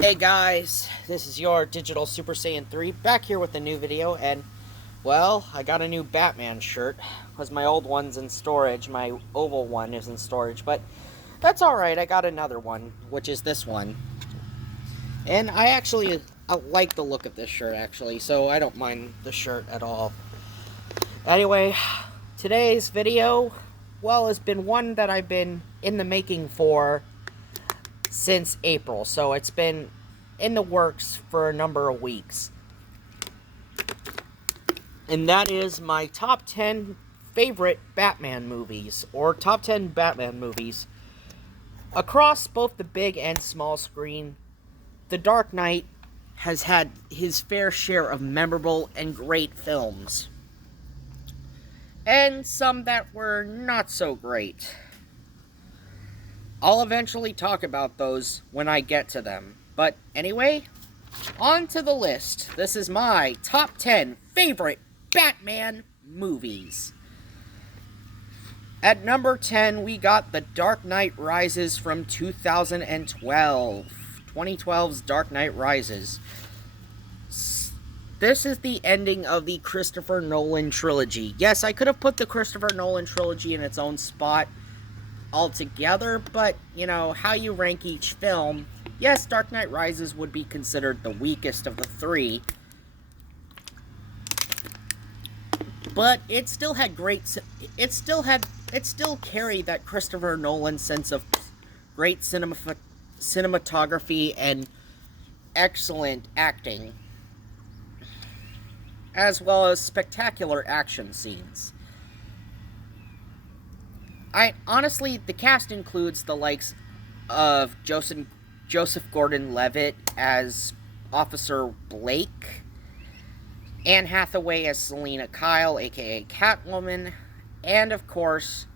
Hey guys, this is your Digital Super Saiyan 3 back here with a new video, and well, I got a new Batman shirt because my old one's in storage. My oval one is in storage, but that's alright. I got another one, which is this one. And I like the look of this shirt actually, so I don't mind the shirt at all. Anyway, today's video, well, has been one that I've been in the making for since April, so it's been in the works for a number of weeks. And that is my top 10 favorite Batman movies, or top 10 Batman movies. Across both the big and small screen, The Dark Knight has had his fair share of memorable and great films. And some that were not so great. I'll eventually talk about those when I get to them. But anyway, on to the list. This is my top 10 favorite Batman movies. At number 10, we got The Dark Knight Rises from 2012. 2012's Dark Knight Rises. This is the ending of the Christopher Nolan trilogy. Yes, I could have put the Christopher Nolan trilogy in its own spot altogether, but, you know, how you rank each film. Yes, Dark Knight Rises would be considered the weakest of the three, but it still had it still carried that Christopher Nolan sense of great cinematography and excellent acting, as well as spectacular action scenes. Honestly, the cast includes the likes of Joseph Gordon-Levitt as Officer Blake, Anne Hathaway as Selina Kyle, aka Catwoman, and of course,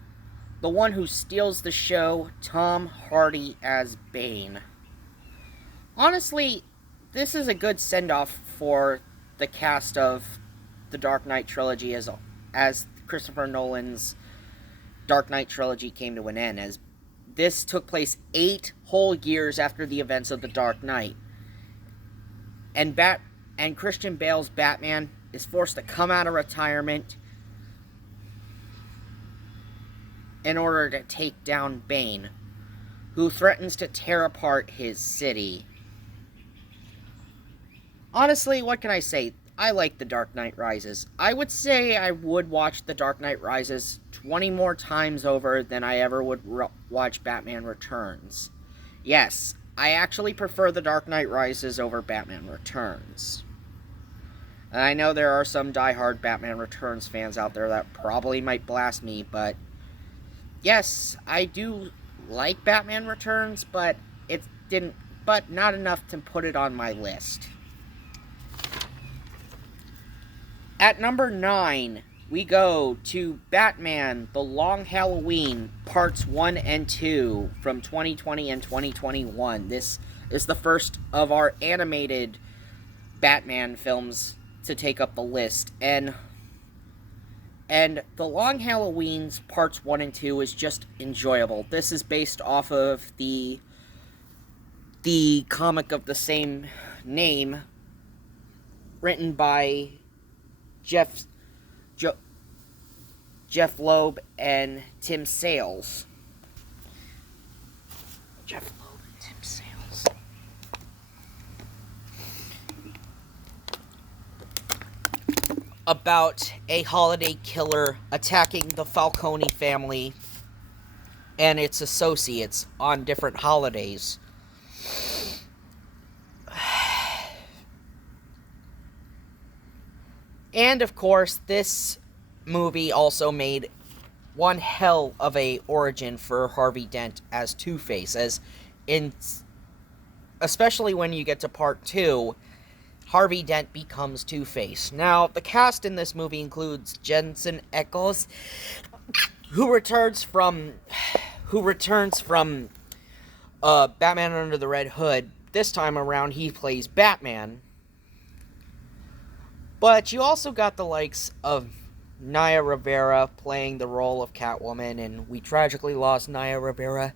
the one who steals the show, Tom Hardy as Bane. Honestly, this is a good send-off for the cast of the Dark Knight trilogy as Christopher Nolan's Dark Knight trilogy came to an end, as this took place 8 whole years after the events of The Dark Knight. And Christian Bale's Batman is forced to come out of retirement in order to take down Bane, who threatens to tear apart his city. Honestly, what can I say? I like The Dark Knight Rises. I would say I would watch The Dark Knight Rises 20 more times over than I ever would watch Batman Returns. Yes, I actually prefer The Dark Knight Rises over Batman Returns. And I know there are some diehard Batman Returns fans out there that probably might blast me, but yes, I do like Batman Returns, but not enough to put it on my list. At number 9, we go to Batman The Long Halloween Parts 1 and 2 from 2020 and 2021. This is the first of our animated Batman films to take up the list. And The Long Halloweens Parts 1 and 2 is just enjoyable. This is based off of the comic of the same name, written by Jeff Loeb and Tim Sales. About a holiday killer attacking the Falcone family and its associates on different holidays. And of course, this movie also made one hell of a origin for Harvey Dent as Two-Face, especially when you get to part 2, Harvey Dent becomes Two-Face. Now, the cast in this movie includes Jensen Ackles, who returns from Batman Under the Red Hood. This time around, he plays Batman. But you also got the likes of Naya Rivera playing the role of Catwoman, and we tragically lost Naya Rivera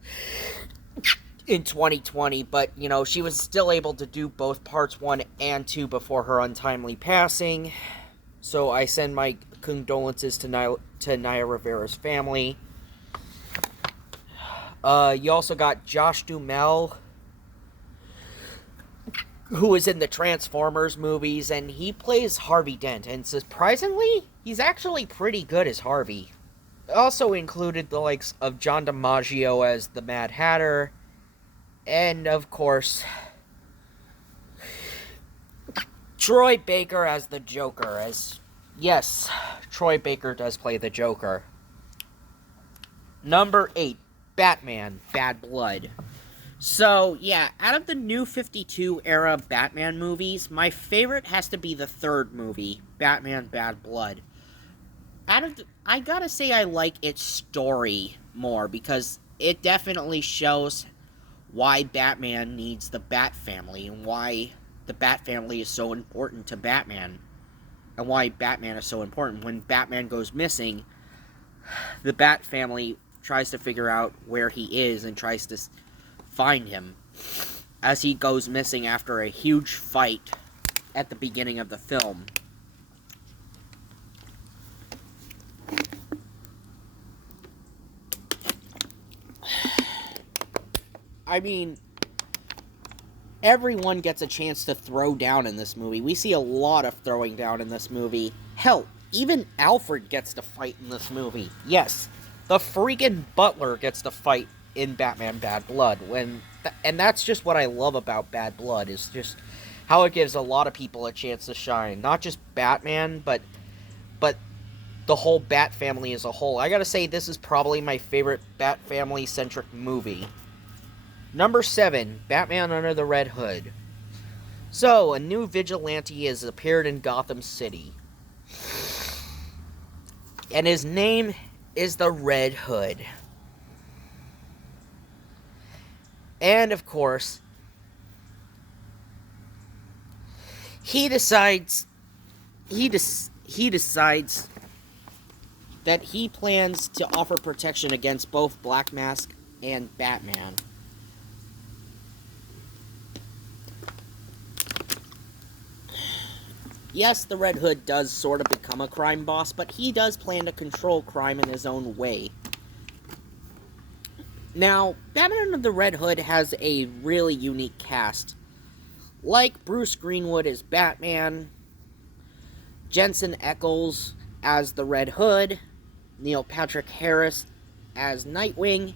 in 2020, but she was still able to do both parts 1 and 2 before her untimely passing. So I send my condolences to Naya Rivera's family. You also got Josh Duhamel, who was in the Transformers movies, and he plays Harvey Dent, and surprisingly, he's actually pretty good as Harvey. Also included the likes of John DiMaggio as the Mad Hatter, and of course, Troy Baker as the Joker. Yes, Troy Baker does play the Joker. Number 8, Batman, Bad Blood. So, yeah, out of the New 52 era Batman movies, my favorite has to be the third movie, Batman, Bad Blood. I gotta say I like its story more, because it definitely shows why Batman needs the Bat family, and why the Bat family is so important to Batman, and why Batman is so important. When Batman goes missing, the Bat family tries to figure out where he is and tries to find him, as he goes missing after a huge fight at the beginning of the film. I mean, everyone gets a chance to throw down in this movie. We see a lot of throwing down in this movie. Hell, even Alfred gets to fight in this movie. Yes, the freaking butler gets to fight in Batman Bad Blood. And that's just what I love about Bad Blood, is just how it gives a lot of people a chance to shine. Not just Batman, but the whole Bat family as a whole. I gotta say, this is probably my favorite Bat family-centric movie. Number 7, Batman Under the Red Hood. So, a new vigilante has appeared in Gotham City. And his name is the Red Hood. And, of course, he decides that he plans to offer protection against both Black Mask and Batman. Yes, the Red Hood does sort of become a crime boss, but he does plan to control crime in his own way. Now, Batman Under the Red Hood has a really unique cast. Like Bruce Greenwood as Batman, Jensen Ackles as the Red Hood, Neil Patrick Harris as Nightwing,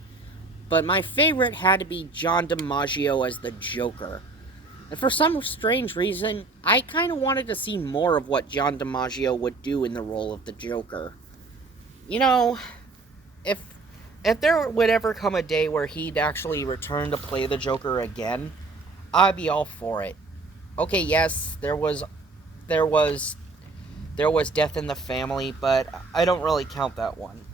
but my favorite had to be John DiMaggio as the Joker. And for some strange reason, I kind of wanted to see more of what John DiMaggio would do in the role of the Joker. If there would ever come a day where he'd actually return to play the Joker again, I'd be all for it. Okay, yes, there was death in the family, but I don't really count that one,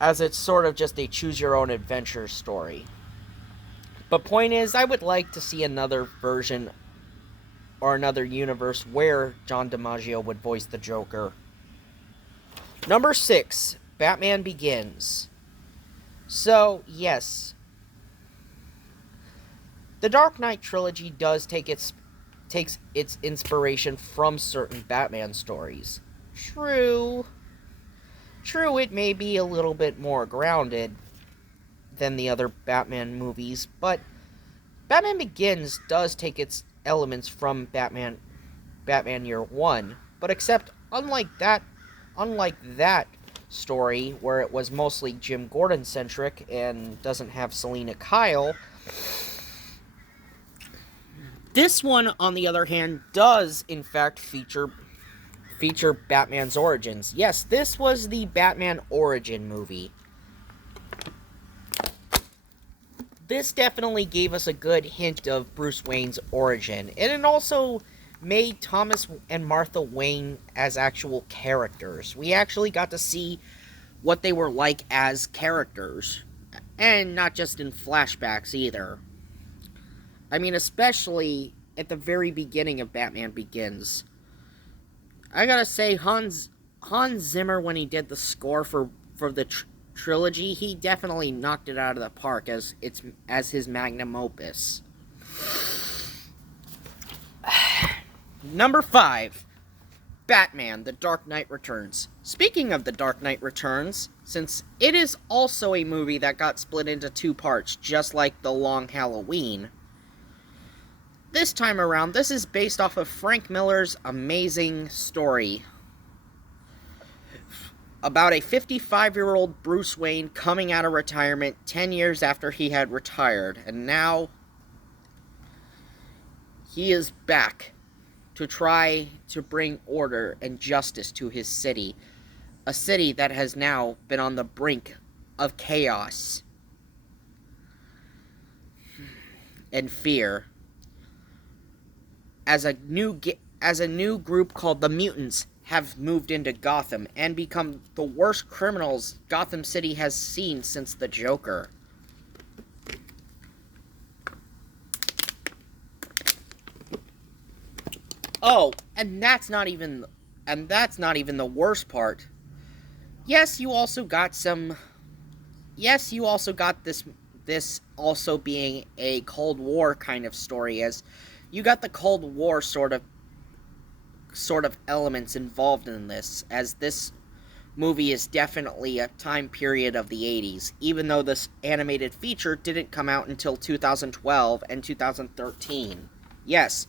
as it's sort of just a choose-your-own-adventure story. But point is, I would like to see another version or another universe where John DiMaggio would voice the Joker. Number 6, Batman Begins. So, yes, the Dark Knight trilogy does takes its inspiration from certain Batman stories. True, it may be a little bit more grounded than the other Batman movies, but Batman Begins does take its elements from Batman Year One, but except unlike that story where it was mostly Jim Gordon centric and doesn't have Selina Kyle, this one, on the other hand, does in fact feature Batman's origins. Yes, this was the Batman origin movie. This definitely gave us a good hint of Bruce Wayne's origin, and it also made Thomas and Martha Wayne as actual characters. We actually got to see what they were like as characters, and not just in flashbacks either. I mean, especially at the very beginning of Batman Begins. I gotta say, Hans Zimmer, when he did the score for the trilogy, he definitely knocked it out of the park as his magnum opus. Number 5, Batman: The Dark Knight Returns. Speaking of The Dark Knight Returns, since it is also a movie that got split into 2 parts, just like The Long Halloween, this time around, this is based off of Frank Miller's amazing story about a 55-year-old Bruce Wayne coming out of retirement 10 years after he had retired, and now he is back to try to bring order and justice to his city, a city that has now been on the brink of chaos and fear, as a new group called the Mutants have moved into Gotham and become the worst criminals Gotham City has seen since the Joker. Oh, and that's not even the worst part. Yes, you also got this also being a Cold War kind of story, as you got the Cold War sort of elements involved in this, as this movie is definitely a time period of the 80s, even though this animated feature didn't come out until 2012 and 2013. Yes,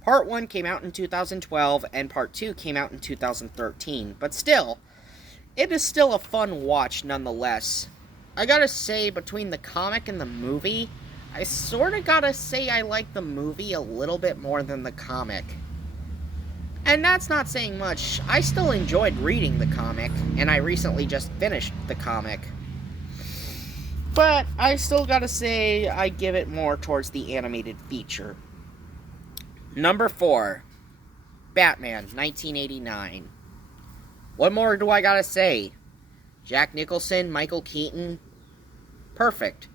Part 1 came out in 2012, and Part 2 came out in 2013, but still, it is still a fun watch nonetheless. I gotta say, between the comic and the movie, I sorta gotta say I like the movie a little bit more than the comic. And that's not saying much. I still enjoyed reading the comic, and I recently just finished the comic. But I still gotta say I give it more towards the animated feature. Number 4, Batman, 1989. What more do I gotta say? Jack Nicholson, Michael Keaton, perfect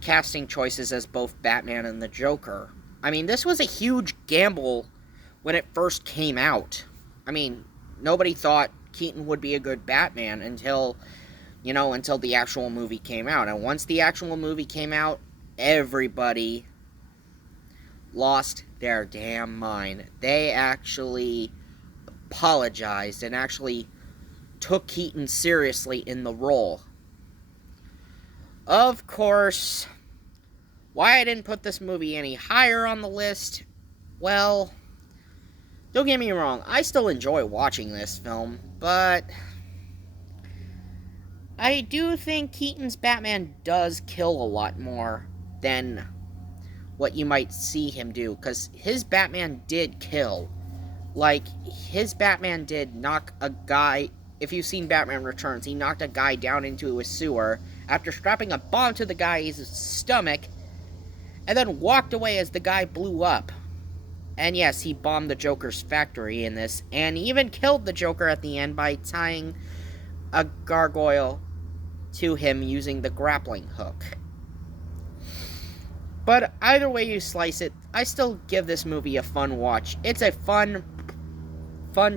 casting choices as both Batman and the Joker. I mean, this was a huge gamble when it first came out. I mean, nobody thought Keaton would be a good Batman until the actual movie came out. And once the actual movie came out, everybody lost their damn mind. They actually apologized and actually took Keaton seriously in the role. Of course, why I didn't put this movie any higher on the list, well, don't get me wrong, I still enjoy watching this film, but I do think Keaton's Batman does kill a lot more than what you might see him do, because his Batman did kill. Like, his Batman did knock a guy, if you've seen Batman Returns, he knocked a guy down into a sewer after strapping a bomb to the guy's stomach, and then walked away as the guy blew up. And yes, he bombed the Joker's factory in this, and even killed the Joker at the end by tying a gargoyle to him using the grappling hook. But either way you slice it, I still give this movie a fun watch. It's a fun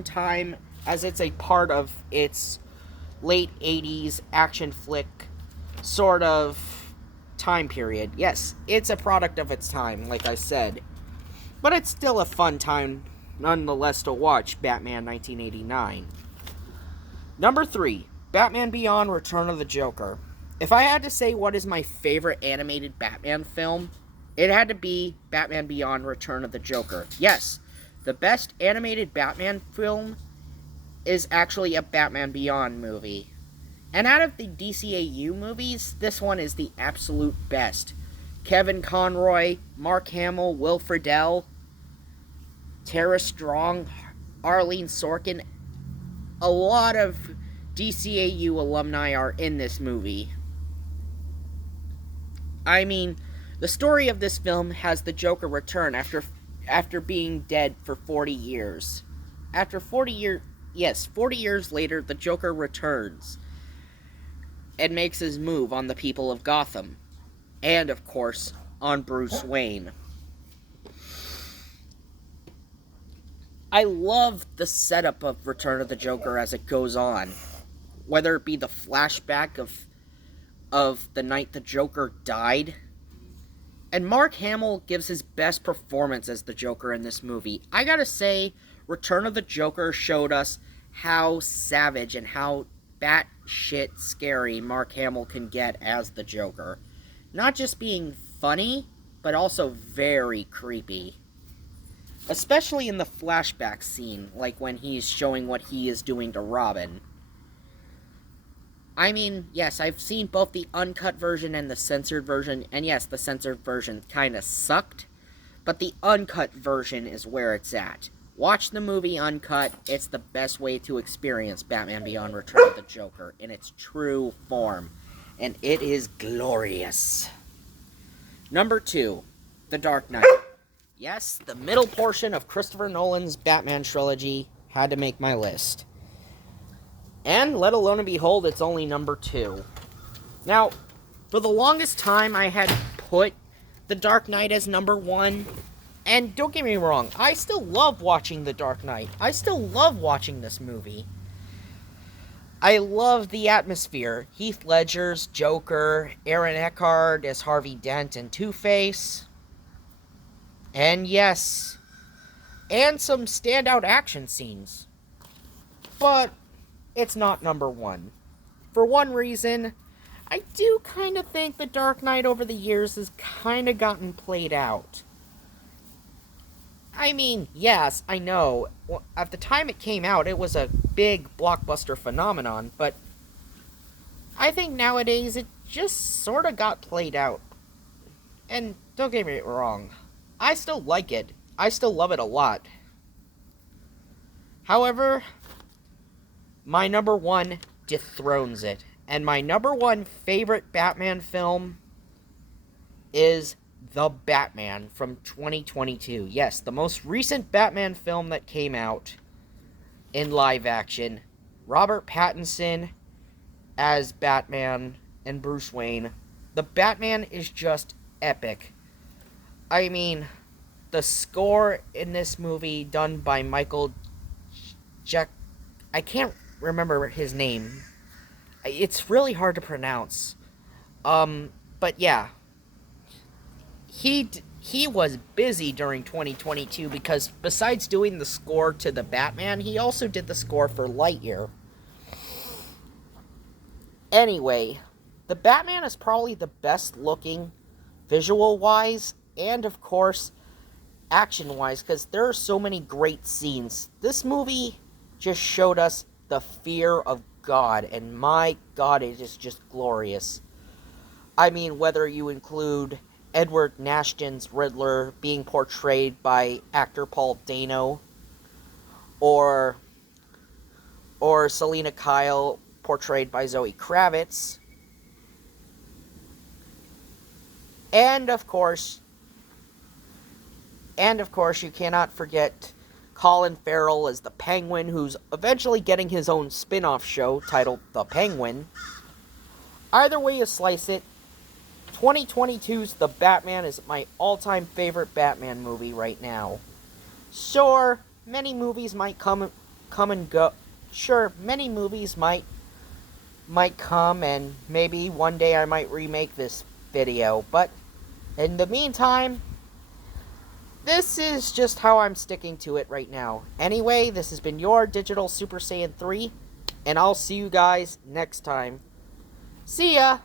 time, as it's a part of its late 80s action flick sort of time period. Yes, it's a product of its time, like I said. But it's still a fun time, nonetheless, to watch Batman 1989. Number 3, Batman Beyond: Return of the Joker. If I had to say what is my favorite animated Batman film, it had to be Batman Beyond: Return of the Joker. Yes, the best animated Batman film is actually a Batman Beyond movie. And out of the DCAU movies, this one is the absolute best. Kevin Conroy, Mark Hamill, Will Friedle, Tara Strong, Arlene Sorkin, a lot of DCAU alumni are in this movie. I mean, the story of this film has the Joker return after being dead for 40 years. After 40 years later, the Joker returns and makes his move on the people of Gotham. And, of course, on Bruce Wayne. I love the setup of Return of the Joker as it goes on. whether it be the flashback of the night the Joker died. And Mark Hamill gives his best performance as the Joker in this movie. I gotta say, Return of the Joker showed us how savage and how batshit scary Mark Hamill can get as the Joker. Not just being funny, but also very creepy. Especially in the flashback scene, like when he's showing what he is doing to Robin. I mean, yes, I've seen both the uncut version and the censored version, and yes, the censored version kinda sucked, but the uncut version is where it's at. Watch the movie uncut, it's the best way to experience Batman Beyond Return of the Joker in its true form, and it is glorious. Number 2, The Dark Knight. Yes, the middle portion of Christopher Nolan's Batman trilogy had to make my list. And let alone and behold, it's only number 2. Now, for the longest time, I had put The Dark Knight as number 1. And don't get me wrong, I still love watching The Dark Knight. I still love watching this movie. I love the atmosphere. Heath Ledger's Joker, Aaron Eckhart as Harvey Dent and Two-Face. And yes, and some standout action scenes. But it's not number 1. For one reason, I do kind of think The Dark Knight over the years has kind of gotten played out. I mean, yes, I know. Well, at the time it came out, it was a big blockbuster phenomenon, but I think nowadays it just sort of got played out. And don't get me wrong, I still like it. I still love it a lot. However, my number 1 dethrones it. And my number 1 favorite Batman film is The Batman from 2022. Yes, the most recent Batman film that came out in live action. Robert Pattinson as Batman and Bruce Wayne. The Batman is just epic. I mean, the score in this movie done by Michael Jack... I can't remember his name. It's really hard to pronounce. But yeah. He was busy during 2022 because besides doing the score to the Batman, he also did the score for Lightyear. Anyway, the Batman is probably the best looking visual-wise and, of course, action-wise, because there are so many great scenes. This movie just showed us the fear of God, and my God, it is just glorious. I mean, whether you include Edward Nashton's Riddler being portrayed by actor Paul Dano, or Selina Kyle portrayed by Zoe Kravitz, and of course, you cannot forget Colin Farrell as the Penguin, who's eventually getting his own spin-off show titled The Penguin. Either way you slice it, 2022's The Batman is my all-time favorite Batman movie right now. Sure, many movies might come and go. Sure, many movies might come, and maybe one day I might remake this video, but in the meantime, this is just how I'm sticking to it right now. Anyway, this has been your Digital Super Saiyan 3, and I'll see you guys next time. See ya!